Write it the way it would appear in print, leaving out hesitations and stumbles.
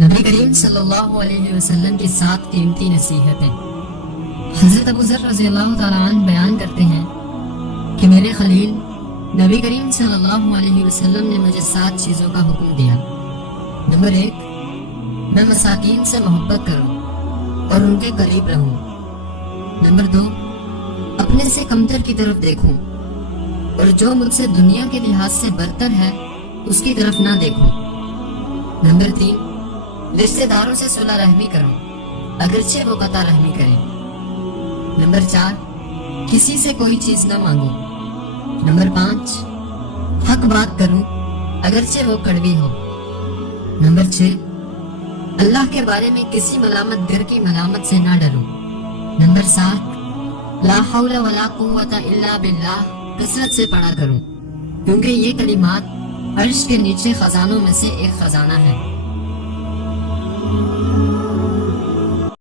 نبی کریم صلی اللہ علیہ وسلم کی 7 قیمتی نصیحتیں۔ حضرت ابو ذر رضی اللہ تعالیٰ عنہ بیان کرتے ہیں کہ میرے خلیل نبی کریم صلی اللہ علیہ وسلم نے مجھے 7 چیزوں کا حکم دیا۔ نمبر 1، میں مساکین سے محبت کروں اور ان کے قریب رہوں۔ نمبر 2، اپنے سے کمتر کی طرف دیکھوں اور جو مجھ سے دنیا کے لحاظ سے برتر ہے اس کی طرف نہ دیکھوں۔ نمبر 3، رشتہ داروں سے صلح رحمی کروں اگرچہ وہ قطع رحمی کریں۔ نمبر 4، کسی سے کوئی چیز نہ مانگوں۔ نمبر 5، حق بات کروں اگرچہ وہ کڑوی ہو۔ نمبر 6، اللہ کے بارے میں کسی ملامت گر کی ملامت سے نہ ڈروں۔ نمبر 7، لا حول ولا قوت الا باللہ کثرت سے پڑھا کروں کیونکہ یہ کلمات عرش کے نیچے خزانوں میں سے ایک خزانہ ہے۔